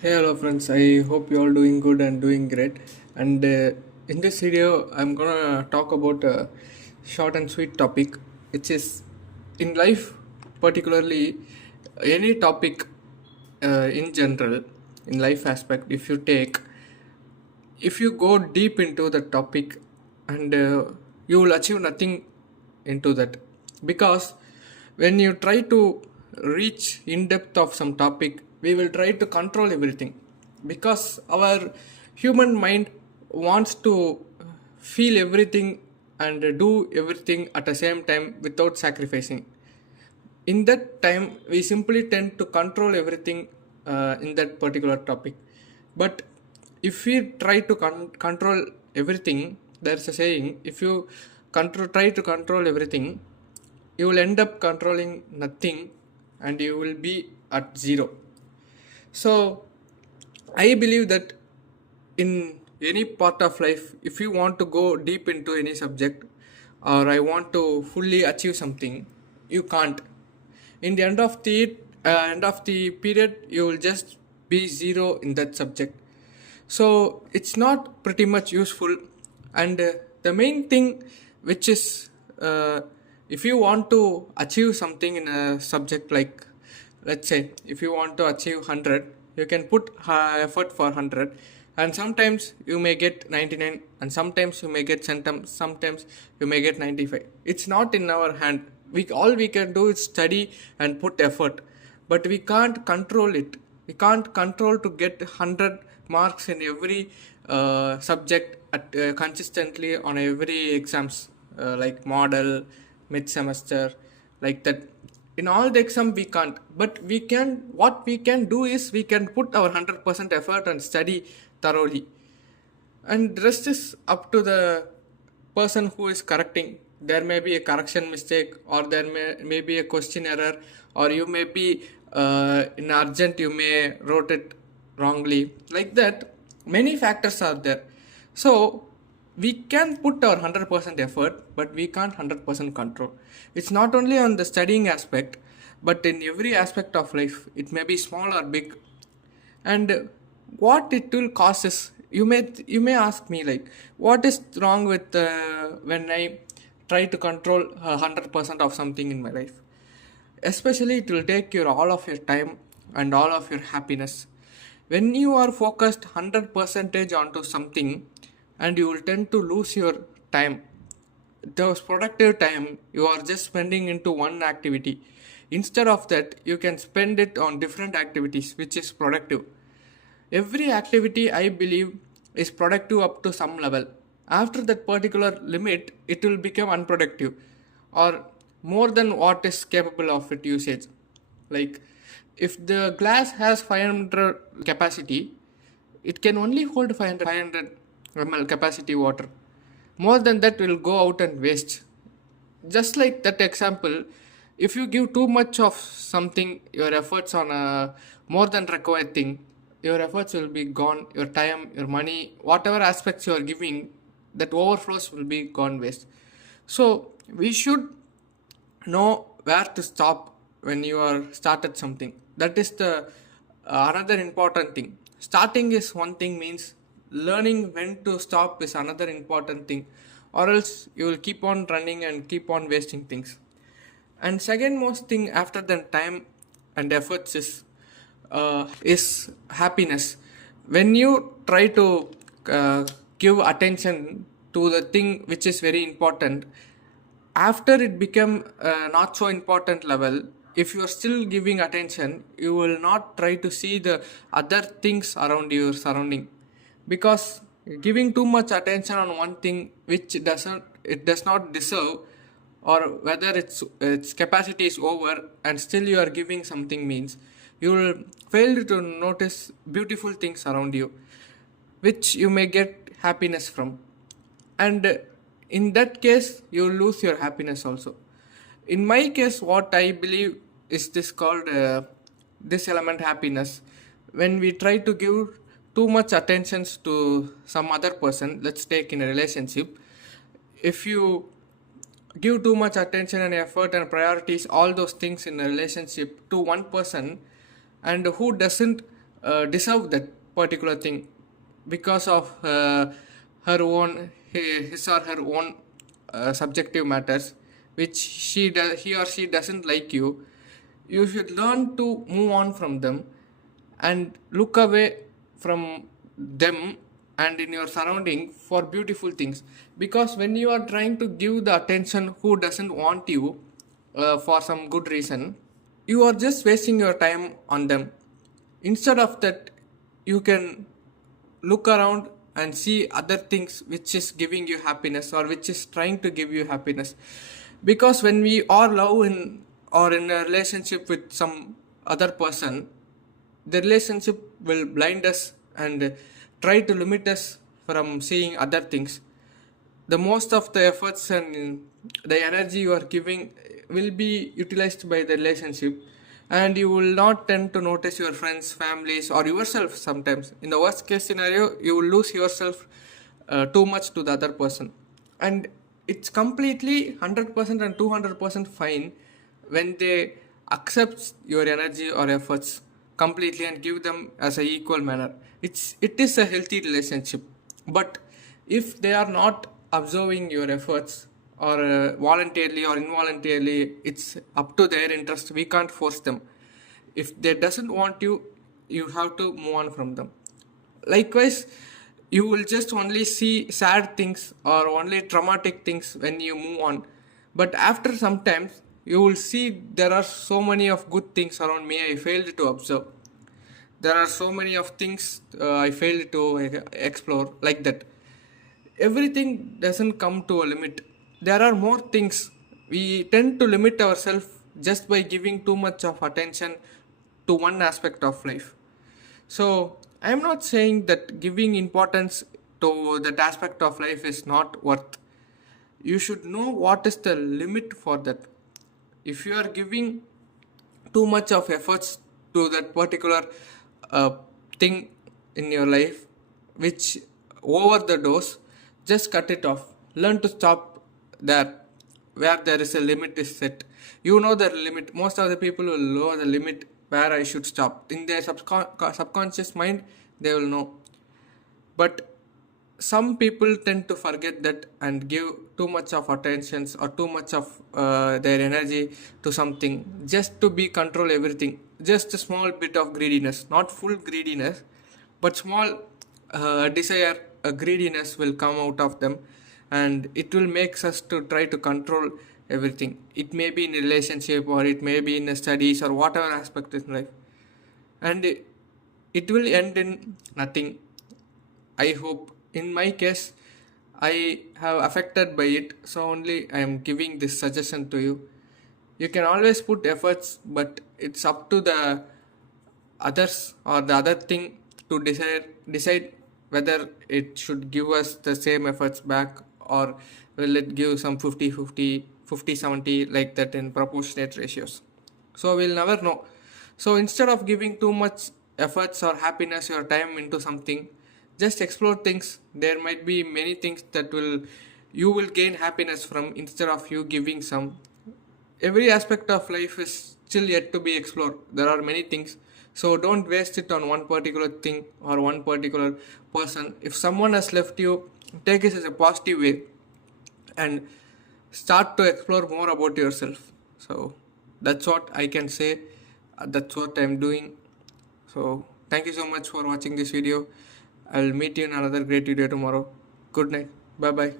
Hey, hello friends. I hope you all doing good and doing great. And in this video, I'm gonna talk about a short and sweet topic, which is in life, particularly any topic in general, in life aspect. If you go deep into the topic, and you will achieve nothing into that, because when you try to reach in depth of some topic, we will try to control everything, because our human mind wants to feel everything and do everything at the same time without sacrificing. In that time we simply tend to control everything in that particular topic. But if we try to control everything, there's a saying, if you try to control everything, you will end up controlling nothing, and you will be at zero. So I believe that in any part of life, if you want to go deep into any subject, or I want to fully achieve something, you can't. In the end of the period, you will just be zero in that subject. So it's not pretty much useful. And the main thing, which is if you want to achieve something in a subject, like let's say if you want to achieve 100, you can put effort for 100, and sometimes you may get 99, and sometimes you may get sometimes you may get 95. It's not in our hand. We can do is study and put effort, but we can't control it. We can't control to get 100 marks in every subject consistently on every exams, like model, mid semester, like that. In all the exam we can't, but what we can do is we can put our 100% effort and study thoroughly, and rest is up to the person who is correcting. There may be a correction mistake, or may be a question error, or you may be in urgent, you may wrote it wrongly, like that. Many factors are there. So we can put our 100% effort, but we can't 100% control. It's not only on the studying aspect, but in every aspect of life. It may be small or big. And what it will cause is, you may ask me, like, what is wrong with when I try to control 100% of something in my life. Especially it will take your all of your time and all of your happiness. When you are focused 100% onto something, and you will tend to lose your time, those productive time you are just spending into one activity. Instead of that, you can spend it on different activities which is productive. Every activity, I believe, is productive up to some level. After that particular limit, it will become unproductive, or more than what is capable of its usage. Like, if the glass has 500 capacity, it can only hold 500 ml capacity water. More than that will go out and waste. Just like that example, if you give too much of something, your efforts on a more than required thing, your efforts will be gone, your time, your money, whatever aspects you are giving, that overflows will be gone waste. So we should know where to stop when you are started something. That is the another important thing. Starting is one thing, means learning when to stop is another important thing, or else you will keep on running and keep on wasting things. And second most thing after the time and efforts is happiness. When you try to give attention to the thing which is very important, after it become not so important level, if you are still giving attention, you will not try to see the other things around your surrounding, because giving too much attention on one thing which does not deserve, or whether its capacity is over and still you are giving something, means you will fail to notice beautiful things around you, which you may get happiness from. And in that case you lose your happiness also. In my case, what I believe is this called this element happiness. When we try to give too much attention to some other person, let's take in a relationship, if you give too much attention and effort and priorities, all those things in a relationship, to one person, and who doesn't deserve that particular thing because of her own his or her own subjective matters, which he or she doesn't like you. You should learn to move on from them and look away from them and in your surrounding for beautiful things, because when you are trying to give the attention who doesn't want you for some good reason, you are just wasting your time on them. Instead of that, you can look around and see other things which is giving you happiness or which is trying to give you happiness. Because when we are love in or in a relationship with some other person, the relationship will blind us and try to limit us from seeing other things. The most of the efforts and the energy you are giving will be utilized by the relationship, and you will not tend to notice your friends, families, or yourself. Sometimes in the worst case scenario, you will lose yourself too much to the other person. And it's completely 100% and 200% fine when they accept your energy or efforts completely and give them as a equal manner. It is a healthy relationship. But if they are not observing your efforts, or voluntarily or involuntarily, it's up to their interest. We can't force them. If they doesn't want you, you have to move on from them. Likewise, you will just only see sad things or only traumatic things when you move on. But after some times, you will see there are so many of good things around me I failed to observe. There are so many of things I failed to explore, like that. Everything doesn't come to a limit. There are more things. We tend to limit ourselves just by giving too much of attention to one aspect of life. So I am not saying that giving importance to that aspect of life is not worth. You should know what is the limit for that. If you are giving too much of efforts to that particular uh, thing in your life, which over the dose, just cut it off. Learn to stop there, where there is a limit is set. You know the limit. Most of the people will know the limit where I should stop. In their subconscious mind, they will know. But some people tend to forget that and give too much of attention or too much of their energy to something just to be control everything. Just a small bit of greediness, not full greediness, but small desire, greediness will come out of them, and it will make us to try to control everything. It may be in a relationship, or it may be in a studies, or whatever aspect in life, and it will end in nothing. I hope. In my case, I have affected by it, so only I am giving this suggestion to you. You can always put efforts, but it's up to the others or the other thing to decide whether it should give us the same efforts back, or will it give some 50-50, 50-70, like that in proportionate ratios. So we'll never know. So instead of giving too much efforts or happiness or time into something, just explore things. There might be many things that you will gain happiness from, instead of you giving some. Every aspect of life is still yet to be explored. There are many things. So don't waste it on one particular thing or one particular person. If someone has left you, take it as a positive way and start to explore more about yourself. So that's what I can say. That's what I'm doing. So thank you so much for watching this video. I'll meet you in another great video tomorrow. Good night. Bye bye.